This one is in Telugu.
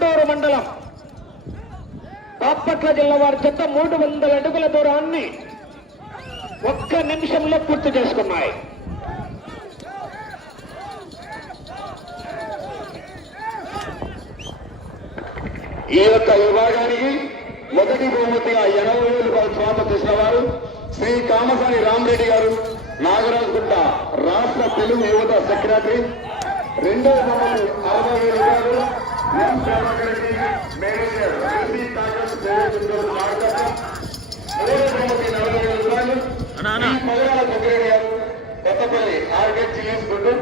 గుంటూరు మండలం బాపట్ల జిల్లా వారి చెత్త 300 అడుగుల దూరాన్ని 1 నిమిషంలో పూర్తి చేసుకున్నాయి. ఈ యొక్క విభాగానికి మొదటి బహుమతిగా 80,000 రూపాయలు స్వాగతం చేసిన వారు శ్రీ కామసాని రామరెడ్డి గారు, నాగరాజుగుట్ట రాష్ట్ర తెలుగు యువత సెక్రటరీ. రెండవ బహుమతి 60,000 రూపాయలు ఎం ప్రభాకర్ రెడ్డి, మేనేజర్ ఎస్సీ తాకట్టు సేవలు మార్కెట్. మూడవ బహుమతి 40,000 రూపాయలు పదవాల కొద్దిరెడ్డి గారు, కొత్తపల్లి ఆర్కెట్ చేసుకుంటూ